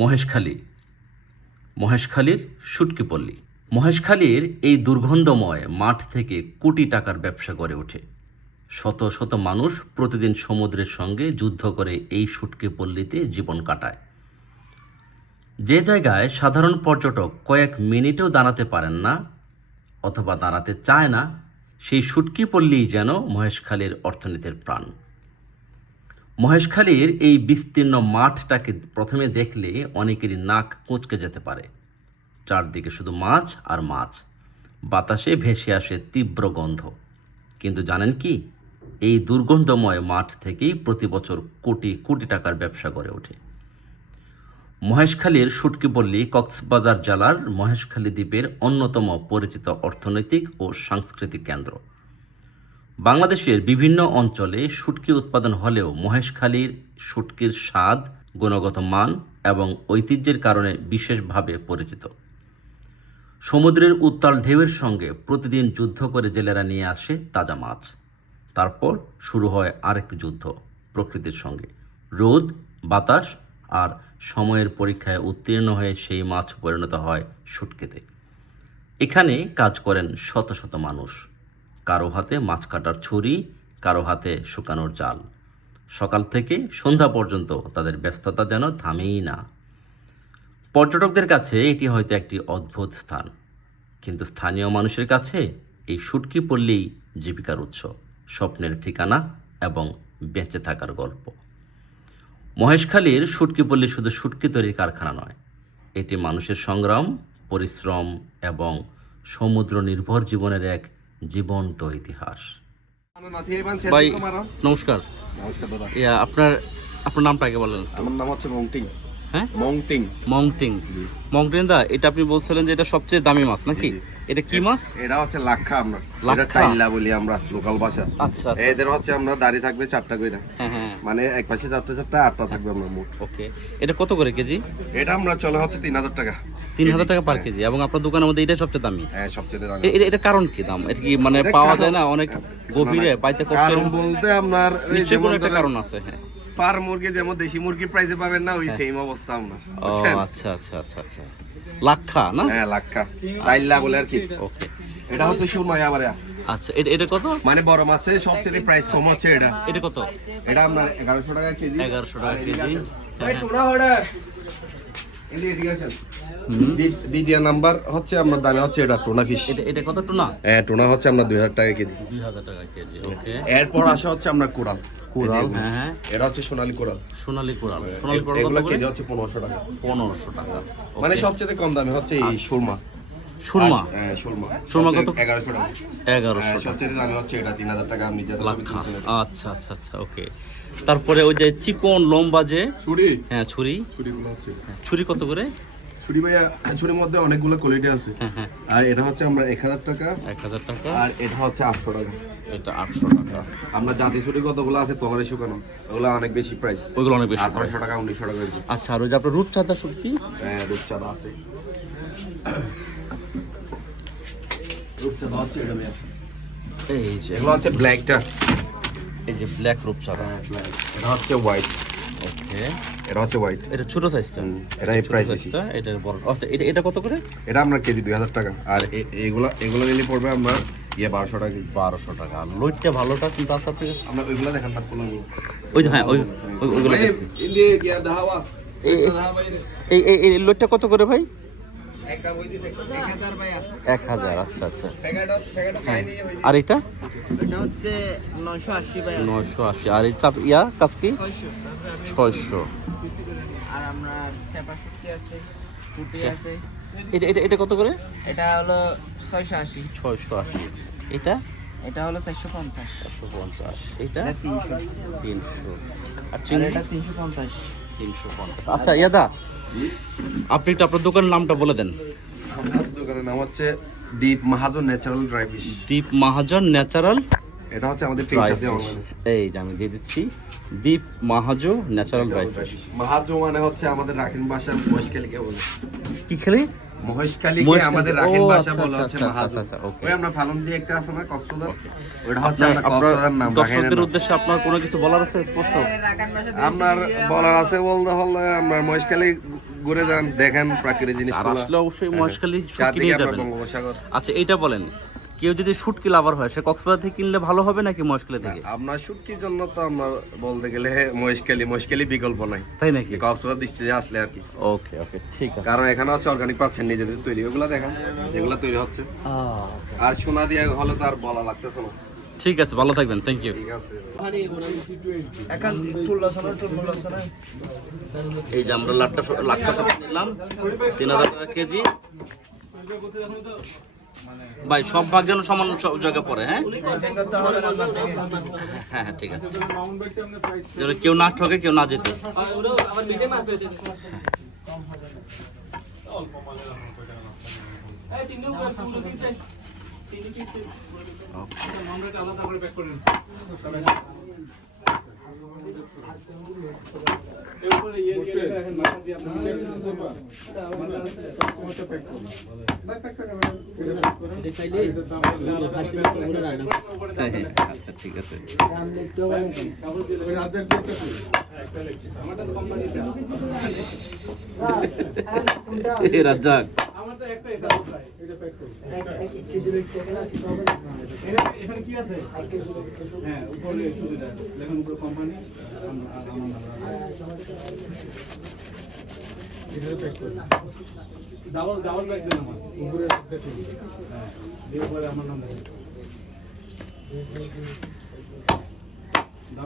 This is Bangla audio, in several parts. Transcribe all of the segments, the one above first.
মহেশখালী, মহেশখালীর শুটকি পল্লী। মহেশখালীর এই দুর্গন্ধময় মাঠ থেকে কোটি টাকার ব্যবসা গড়ে ওঠে। শত শত মানুষ প্রতিদিন সমুদ্রের সঙ্গে যুদ্ধ করে এই শুটকি পল্লীতে জীবন কাটায়। যে জায়গায় সাধারণ পর্যটক কয়েক মিনিটেও দাঁড়াতে পারেন না অথবা দাঁড়াতে চায় না, সেই শুটকি পল্লীই যেন মহেশখালীর অর্থনীতির প্রাণ। মহেশখালীর এই বিস্তীর্ণ মাঠটাকে প্রথমে দেখলে অনেকেরই নাক কুঁচকে যেতে পারে। চারদিকে শুধু মাছ আর মাছ, বাতাসে ভেসে আসে তীব্র গন্ধ। কিন্তু জানেন কি, এই দুর্গন্ধময় মাঠ থেকেই প্রতি বছর কোটি কোটি টাকার ব্যবসা গড়ে ওঠে। মহেশখালীর শুটকি পল্লী কক্সবাজার জেলার মহেশখালী দ্বীপের অন্যতম পরিচিত অর্থনৈতিক ও সাংস্কৃতিক কেন্দ্র। বাংলাদেশের বিভিন্ন অঞ্চলে শুটকি উৎপাদন হলেও মহেশখালীর শুটকির স্বাদ, গুণগত মান এবং ঐতিহ্যের কারণে বিশেষভাবে পরিচিত। সমুদ্রের উত্তাল ঢেউয়ের সঙ্গে প্রতিদিন যুদ্ধ করে জেলেরা নিয়ে আসে তাজা মাছ। তারপর শুরু হয় আরেকটি যুদ্ধ প্রকৃতির সঙ্গে। রোদ, বাতাস আর সময়ের পরীক্ষায় উত্তীর্ণ হয়ে সেই মাছ পরিণত হয় শুটকিতে। এখানে কাজ করেন শত শত মানুষ। কারো হাতে মাছ কাটার ছুরি, কারো হাতে শুকানোর জাল। সকাল থেকে সন্ধ্যা পর্যন্ত তাদের ব্যস্ততা যেন থামেই না। পর্যটকদের কাছে এটি হয়তো একটি অদ্ভুত স্থান, কিন্তু স্থানীয় মানুষের কাছে এই শুটকি পল্লীই জীবিকার উৎস, স্বপ্নের ঠিকানা এবং বেঁচে থাকার গল্প। মহেশখালীর শুটকি পল্লী শুধু শুটকি তৈরির কারখানা নয়, এটি মানুষের সংগ্রাম, পরিশ্রম এবং সমুদ্র নির্ভর জীবনের এক জীবন্ত ইতিহাস। ভাই নমস্কার। নমস্কার দাদা। আপনার আপনার নামটা আগে বলেন। আমার নাম হচ্ছে মংটিং। হ্যাঁ, মংটিং। মংটিং। মংটিং দা, এটা আপনি বলছিলেন যে এটা সবচেয়ে দামি মাছ নাকি? এটা কি মাছ? এটা হচ্ছে লাক্ষা। আমরা এটা লাক্ষা? টাইলা বলি আমরা লোকাল ভাষা। আচ্ছা আচ্ছা। এদের হচ্ছে আমরা দাঁড়িয়ে থাকবে 4টা করে। হ্যাঁ হ্যাঁ, মানে এক পাশে 4টা 4টা 8টা থাকবে আমরা মোট। ওকে। এটা কত করে কেজি? এটা আমরা চলে হচ্ছে 3000 টাকা। 3000 টাকা পার কেজি। এবং আপনার দোকানের মধ্যে এটা সবচেয়ে দামি? হ্যাঁ, সবচেয়ে দামি। এটা কারণ কি দাম? এটা কি মানে পাওয়া যায় না অনেক গভীরে, পাইতে কষ্ট? কারণ বলতে আপনার নিশ্চয়ই কোনো একটা কারণ আছে। হ্যাঁ, পার মুরগি যেমন দেশি মুরগি প্রাইসে পাবেন না, ওই সেম অবস্থা আমরা। ও আচ্ছা আচ্ছা আচ্ছা আচ্ছা। লাক্ষা না? হ্যাঁ, লাক্ষা টাইলা বলে আর কি। ওকে। এটা হচ্ছে সুরমাই আবার। আচ্ছা, এটা কত? মানে বড় মাছের সবচেয়ে প্রাইস কম হচ্ছে এটা। এটা কত? এটা আপনার 1100 টাকা কেজি। 1100 টাকা কেজি। দ্বিতীয় নাম্বার হচ্ছে আমার দামে হচ্ছে এটা টুনা ফিশ। এটা কত টুনা? হ্যাঁ, টুনা হচ্ছে আমরা 2000 টাকা কেজি। 2000 টাকা কেজি। ওকে। এরপর আসে হচ্ছে আমরা কোরাল। কোরাল, হ্যাঁ হ্যাঁ। এটা হচ্ছে সোনালী কোরাল। সোনালী কোরাল। সোনালী কোরাল এগুলো কত করে? কেজি হচ্ছে 1500 টাকা। 1500 টাকা। মানে সবচেয়ে কম দামে হচ্ছে এই সুরমা। সুরমা? হ্যাঁ, সুরমা। সুরমা কত? 1100 টাকা। 1100 টাকা। সবচেয়ে দামি হচ্ছে এটা 3000 টাকা। আপনি যেটা লাক্ষা। আচ্ছা আচ্ছা আচ্ছা, ওকে। তারপরে ওই যে চিকন লম্বা যে ছুরি। হ্যাঁ, ছুরি। ছুরিগুলো হচ্ছে ছুরি কত করে? ছুরি ভাইয়া, ছুরির মধ্যে অনেকগুলো কোয়ালিটি আছে। হ্যাঁ হ্যাঁ। আর এটা হচ্ছে আমরা 1000 টাকা। 1000 টাকা। আর এটা হচ্ছে 800 টাকা। এটা 800 টাকা। আমরা জাতি ছুরি কতগুলো আছে তলারে শুকানো, ওগুলো অনেক বেশি প্রাইস। ওইগুলো অনেক বেশি। 1800 টাকা 1900 টাকা এরকম। আচ্ছা, আর ওই যে আপনার রূপচাঁদা শুটকি? হ্যাঁ, রূপচাঁদা আছে। রূপচাঁদা হচ্ছে এটা ভাইয়া। এই যে এগুলো হচ্ছে ব্ল্যাকটা। এই যে ব্ল্যাক রূপচাঁদা। এটা হচ্ছে হোয়াইট। ওকে। এটা হচ্ছে হোয়াইট। এটা ছোট সাইজটা? এটা এই প্রাইস বেশি। এটা বড়। আচ্ছা, এটা কত করে? এটা আমরা কেজি 2000 টাকা। আর এগুলো নিলে পড়বে আমরা 1200 টাকা কেজি। 1200 টাকা। আর লইটটা ভালোটা কিন্তু আছে আপনার কাছে? আমরা ওইগুলো দেখান না কোন ওই যে হ্যাঁ, ওইগুলো দেখছি। ইন্ডিয়া গিয়া দাহাওয়া। এই লইটটা কত করে ভাই? একদম ওই দিছে 1000 ভাইয়া। 1000। আচ্ছা আচ্ছা। প্যাকেটটা খাই নিয়ে ভাই। আর এটা? এটা হচ্ছে 980 ভাইয়া। 980। আর এই চাপ কাসকি? 600। আর আমরা চাপা শুটকি আছে, পুঁটি আছে। এটা কত করে? এটা হলো 680। 680। এটা? এটা হলো 450। 450। এটা? এটা 300। 300। আর আর চিংড়ি? এটা 350। 350। আচ্ছা ইয়াদা, আপনি একটু আপনার দোকানের নামটা বলে দেন। আমার দোকানের নাম হচ্ছে দীপ মাহাজন ন্যাচারাল ড্রাই ফিশ। দীপ মাহাজন ন্যাচারাল এটা হচ্ছে আমাদের পেজ আছে অনলাইনে। এই যে আমি দিয়ে দিচ্ছি দীপ মাহাজো ন্যাচারাল ড্রাই ফিশ। মাহাজো মানে হচ্ছে আমাদের রাখিন ভাষা মহেশখালীকে বলে। কি খেলে? মহেশখালীকে আমাদের রাখিন ভাষা বলা হচ্ছে আচ্ছা মাহাজো। আচ্ছা ওকে। ওই আমরা ফালন যে একটা আছে না কক্সবাজার, ওটা হচ্ছে আমরা আপনার কক্সবাজার নাম রাখাইনের দর্শকদের নাম। উদ্দেশ্যে আপনার কোনো কিছু বলার আছে স্পষ্ট? আপনার বলার আছে বলতে হলে আমরা মহেশখালী ঘুরে যান, দেখেন প্রাকৃতিক আর জিনিসগুলো। আসলে অবশ্যই মহেশখালী শুটকি চারদিকে নিয়ে আপনার যাবেন। বঙ্গোপসাগর। আচ্ছা এইটা বলেন, কেউ যদি শুটকি লাভার হয় সে কক্সবাজার থেকে কিনলে ভালো হবে নাকি মহেশখালী থেকে? আপনার শুটকির জন্য তো আমরা বলতে গেলে মহেশখালী বিকল্প নাই, তাই নাকি? কক্সবাজার দৃষ্টিতে আসলে আর কি। ওকে ওকে ঠিক আছে। কারণ এখানে হচ্ছে অর্গানিক পাচ্ছেন নিজেদের তৈরি, ওগুলা দেখেন যেগুলা তৈরি হচ্ছে। আর সোনা দিয়ে হলে তো আর বলা লাগতেছে না। ঠিক আছে, ভালো থাকবেন, থ্যাংক ইউ। ঠিক আছে। এই যে আমরা লাটটা নিলাম 3000 টাকা কেজি। ভাই সব ভাগ যেন সমান সব জায়গায় পড়ে। হ্যাঁ হ্যাঁ হ্যাঁ ঠিক আছে, যেন কেউ না ঠকে কেউ না যেতে। আচ্ছা ঠিক আছে। রাজ্জাক এখানে কি আছে? হ্যাঁ উপরে দেখুন উপরে কোম্পানি ডাবল ব্যাগ দেন আমার উপরে দেখুন। হ্যাঁ দিয়ে পরে আমার নাম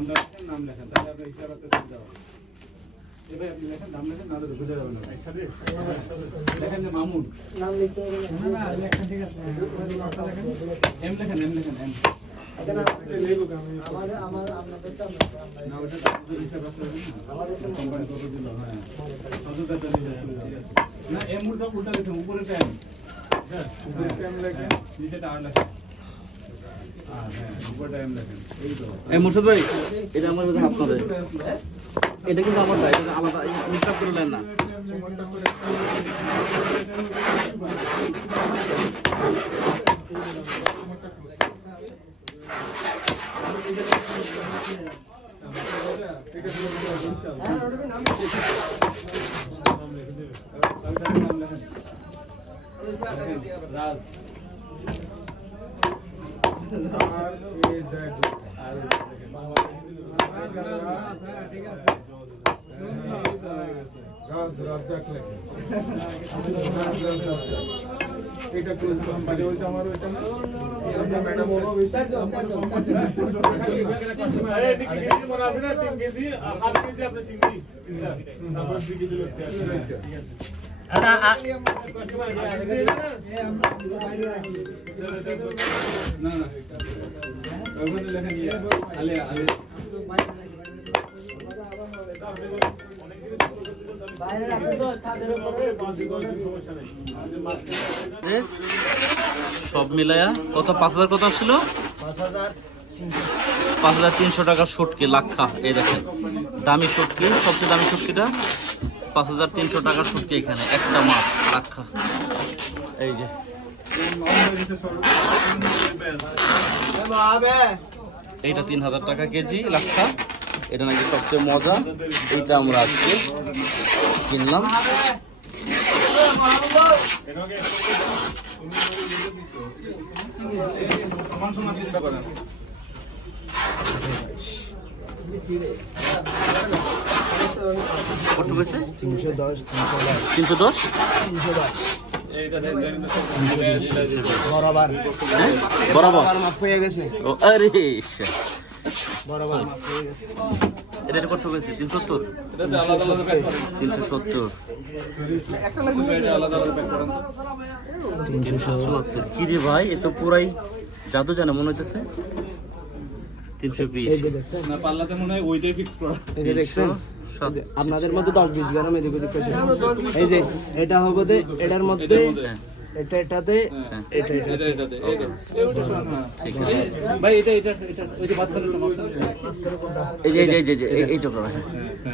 লেখেন, নাম লেখেন তাহলে আপনার ইশারাতে সুবিধা হবে। এবার আপনি লেখেন, নাম লেখেন, নাহলে তো বুঝে যাবে না। একসাথে লেখেন যে মামুন নাম লিখতে হবে না, লেখেন ঠিক আছে। এম লেখেন, এম লেখেন, এম। এই মুর্শিদ ভাই, এটা আমার কাছে আপনাদের, এটা কিন্তু আমার ভাই, এটা আলাদা, মিস্টার করলেন না। রাজ এটা ক্লোজ করুন, বাজে ওইটা আমার ওইটা না ম্যাডাম বলো বিশ্বাস মনে আছে না 3 কেজি আর 8 কেজি আপনি চিংড়ি তারপর 2 কেজি লোক ঠিক আছে। না না ওখানে লেখেন আলে আলে সব মিলায়া কত? 5000 কত ছিল? 5300 টাকা শুটকি লাক্ষা। এই দেখেন দামি শুটকি, সবচেয়ে দামি শুটকিটা 5300 টাকা শুটকি। এখানে একটা মাছ লাক্ষা। এই যে এইটা 3000 টাকা কেজি লাক্ষা। এটা নাকি সবচেয়ে মজা, এইটা আমরা আজকে কিনলাম। কত হয়েছে? 310 বরাবর মাপ হয়ে গেছে। ও আরে বরাবর মাপ হয়ে গেছে। এটা কত হয়েছে? 370। এটা আলাদা আলাদা প্যাক করেন। 370 একটা লাগবে আলাদা আলাদা প্যাক করেন তো। 370 কি রে ভাই, এ তো পুরাই জাদু জানা মনে হইতেছে। 320 না পাল্লাতে মনে হয় ওইটাই ফিক্স করা। এই যে দেখছেন আপনাদের মধ্যে 10-20 গ্রাম এদিক ওদিক করেছে। এই যে এটা হবে যে এটার মধ্যে এটাতে এটা ভাই এটা ওই যে মাঝখানেরটা এই যে এই টুকরো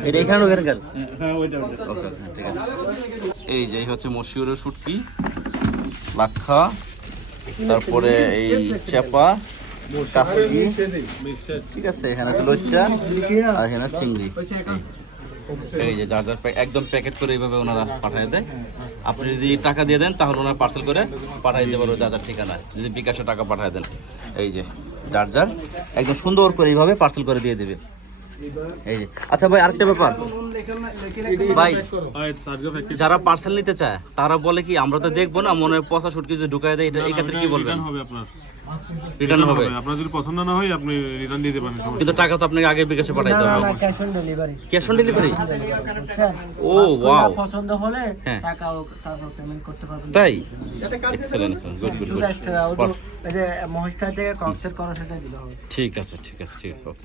এটা এখানে ওখানে কেন হ্যাঁ ওইটা ওকে ঠিক আছে। এই যে হচ্ছে মশিউরের শুটকি, লাক্ষা, তারপরে এই চেপা, কাসকি, ঠিক আছে, এখানে আছে লইচা আর এখানে চিংড়ি। এই যে যার যার একদম প্যাকেট করে এইভাবে ওনারা পাঠিয়ে দেয়। আপনি যদি টাকা দিয়ে দেন তাহলে ওনারা পার্সেল করে পাঠিয়ে দিতে পারবো যার যার ঠিকানায়, যদি বিকাশে টাকা পাঠিয়ে দেন। এই যে যার যার একদম সুন্দর করে এইভাবে পার্সেল করে দিয়ে দেবে। এই যে আচ্ছা ভাই, আরেকটা ব্যাপার ভাই, যারা পার্সেল নিতে চায় তারা বলে কি আমরা তো দেখবো না, মনে হয় পচা শুটকি যদি ঢুকায় দেয়, এটা এই ক্ষেত্রে কি বলবেন? রিটার্ন হবে, আপনার যদি পছন্দ না হয় আপনি রিটার্ন দিতে পারেন, সমস্যা কিন্তু টাকা তো আপনাকে আগে বিকাশে পাঠাইতে হবে। Cash on delivery. Cash on delivery? বুঝছেন? ও ওয়াও, পছন্দ হলে হ্যাঁ। টাকাও তারপর পেমেন্ট করতে পারবেন। তাই? এক্সেলেন্ট, গুড গুড চুরাশটা ওই যে মহেশখালী থেকে কক্সের করা সেটা দিতে হবে। ঠিক আছে, ঠিক আছে, ঠিক আছে, ওকে।